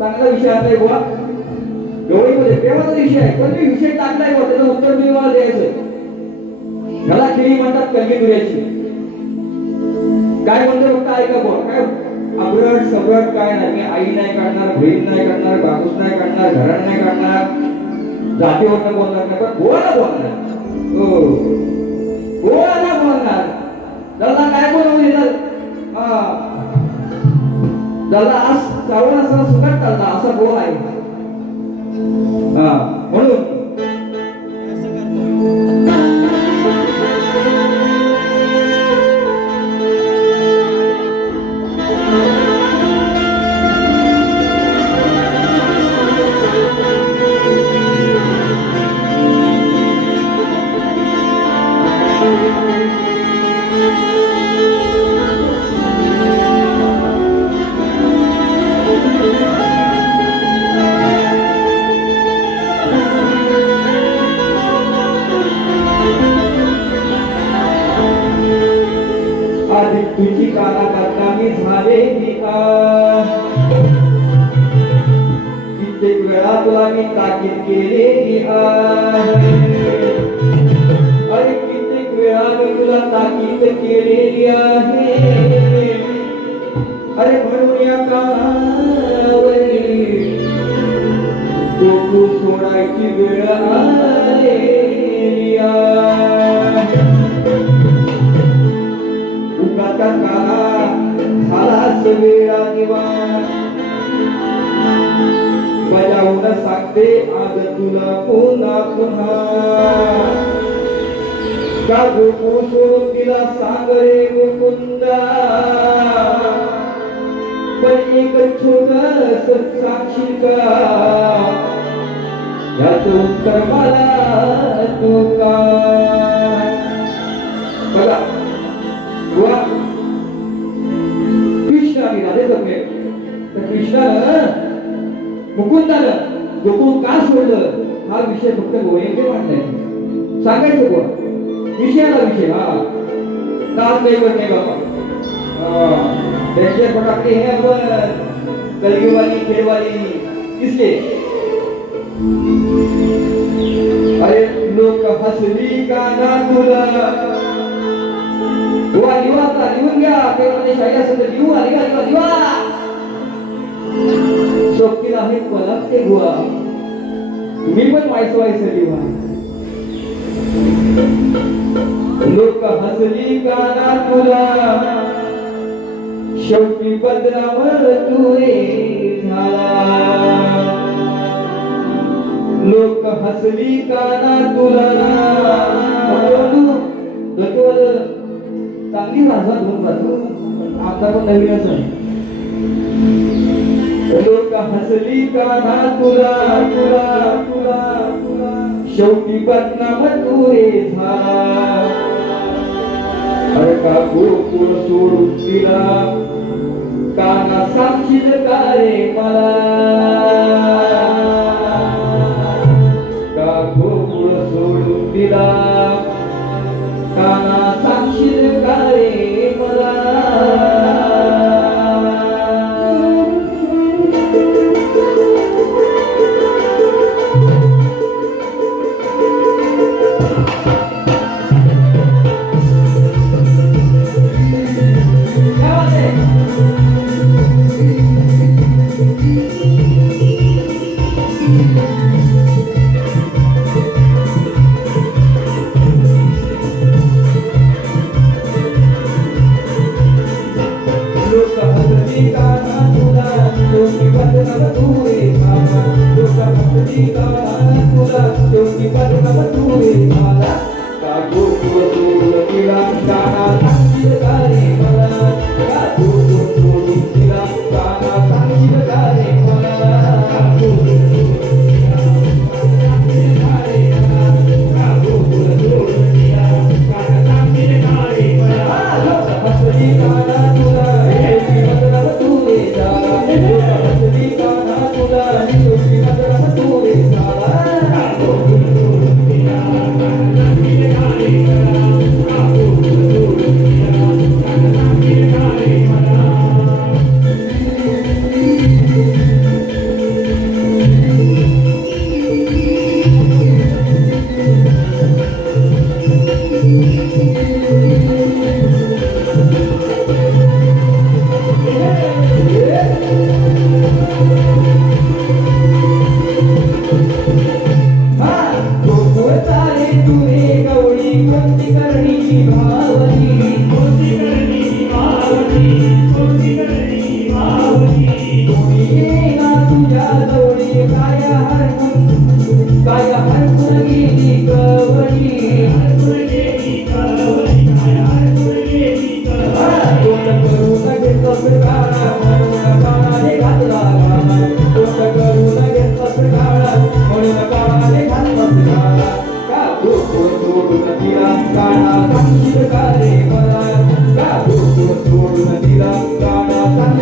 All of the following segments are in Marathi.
चांगला विषय असलाय बुवा. गवळीमध्ये प्रेमाचा विषय आहे. पण मी विषय टाकलाय बुवा? त्याचं उत्तर मी मला द्यायचं ह्याला खेळी म्हणतात कलगीदुऱ्याची काय म्हणतो फक्त ऐका बुवा. काय अबरट सबरट काय नाही. मी आई नाही काढणार बहीण नाही काढणार बाबूस नाही काढणार घरण नाही काढणार. जातीवर बोलणार नाही. पण गोवाला बोलणार. हो. गोवाला बोलणार. त्याला काय बोलवून येतात हा. त्याला आज श्रावण असताना सुकट चालला असा गोवा आहे. हा म्हणून वेळा ताकीद केलेली आहे. अरे कित्येक वेळा मी तुला ताकीद केलेली आहे. अरे म्हणून या कानावरी तू सोडायची वेळ आलेली आहे. उगाचा काळा झाला वेळा निवार बजावून सांगते आज तुला पुन्हा पुन्हा. का गोकू सोडून तिला सांग रे मुकुंदा. पण एक छोटस साक्षी का? याचं उत्तर मला तू का? झालं गोकुळ का सोडलं हा विषय फक्त गोयंके मांडलाय सांगायचं कोण? विषयाला विषय हा. नाम दैवत नाही बाबा. त्यांचे फटाके हे आपण कलगीवाली खेळवाली किसले अरे लोक हसली का ना तुला बुवा लिवा आता लिहून घ्या पेपरमध्ये शाही असेल तर लिहू लिवा लिवा लिवा शोकील आहे पलक ते बुवा. मी पण व्हायचं व्हायचं लिवा लोक हसली काना तुला. शेवटी बदनावर तू रे झाला. लोक हसली काना तुला. चांगली भाषा घेऊन जातो. आता पण नवीनच आहे. लोक हसली का ना तुला तुला तुला शेवटी बदनाम तू रे अरे का गोकुळ सोडून तिला काना साक्षील का रे मला?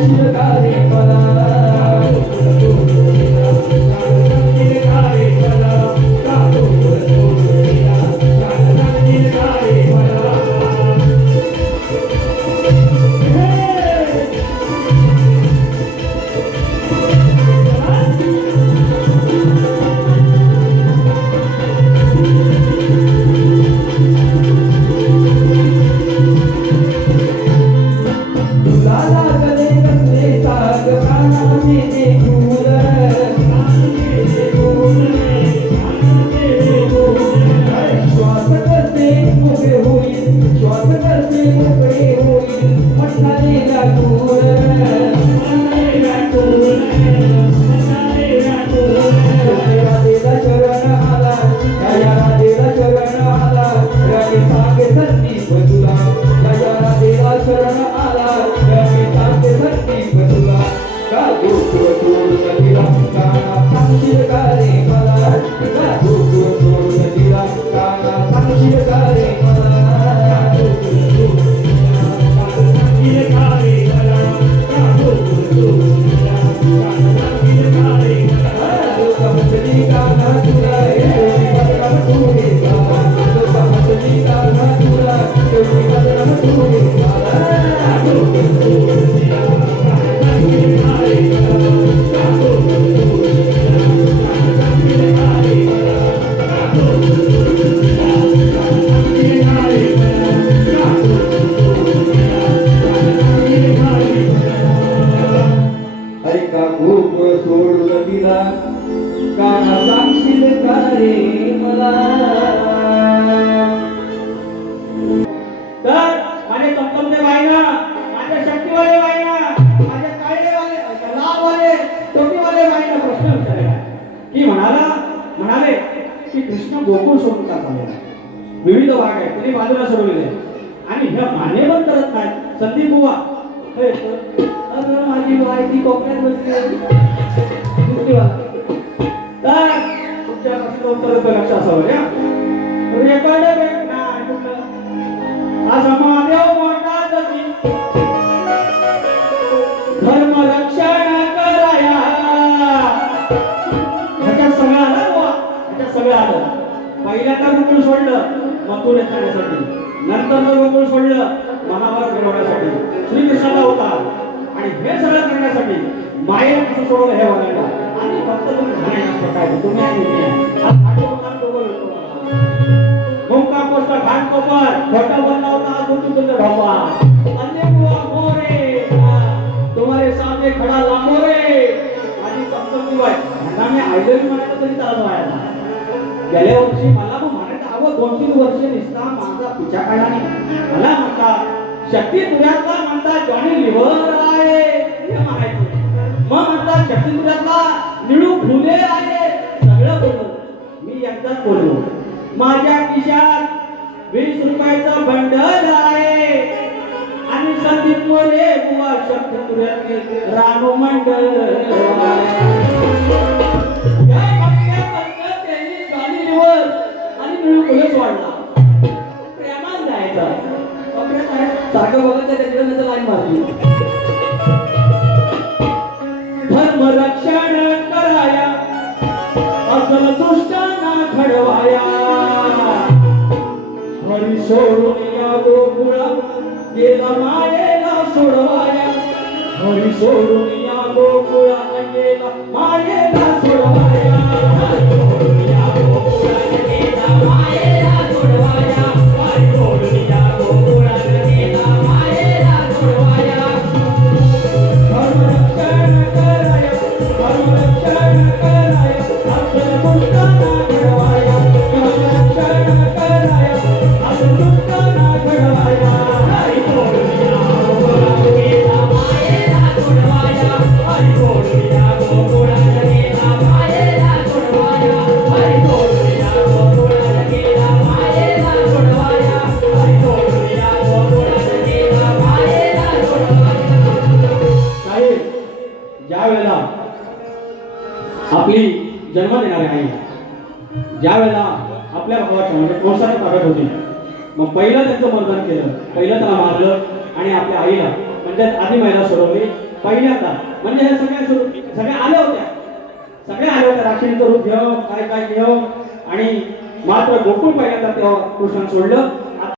chegar Lord. मला म्हणाले की कृष्ण गोकुळ सोडून का चाललेला विविध भाग आहे त्यांनी बाजूला सोडलेले आणि ह्या मान्य करत नाही संदीप बुवा. माझी बाय ती कोकणात बसली तर तुमच्या प्रश्न उत्तर लक्ष असावं करण्यासाठी नंतर जर गोकुळ सोडलं महाभारत फिरवण्यासाठी श्रीकृष्णाला होता आणि हे सगळं करण्यासाठी माया कसं सोडलं हे बघायला आणि फक्त तुम्ही झाले काय तुम्ही आणि मी घाण कोपर बनला होता ढोपा अन्य बुवा मोरे तुम्हारे सामने खडा लांबो रे आणि चमचम बुवा मी म्हणायचं तरी चालू व्हायला गेल्या वर्षी मला मग दोन तीन वर्ष निसता माझा पिछा काढा मला म्हणता शक्ती तुझ्यातला म्हणता जॉनी लिव्हर आहे. हे म्हणायचं. मग म्हणता शक्ती तुझ्यातला निळू फुले आहे. सगळं बोललो. मी एकदाच बोललो माझ्या खिशात वीस रुपयाचं बंडल आहे. आणि संदीप मोरे बुवा शब्द तुझ्यातले रानू मंडळ माझी धर्म रक्षण कराया असल दुष्टांना घडवाया. हरी सोडून या गोकुळा गेला मायेला सोडवाया. हरी सोडून या गोकुळा गेला मायेला सोडवाया. जन्म देणारी आई. ज्या वेळेला आपल्या भावाच्या म्हणजे कोळसाने प्रगट होती. मग पहिलं त्यांचं मर्दन केलं. पहिलं त्याला मारलं आणि आपल्या आईला म्हणजे आधी महिला सोडवली. पहिल्यांदा म्हणजे हे सगळ्या सगळ्या आल्या होत्या. सगळ्या आल्या होत्या. राक्षणीचं रूप घेऊ काय काय घेऊ आणि मात्र गोकुळ पहिल्यांदा तेव्हा कृष्ण सोडलं.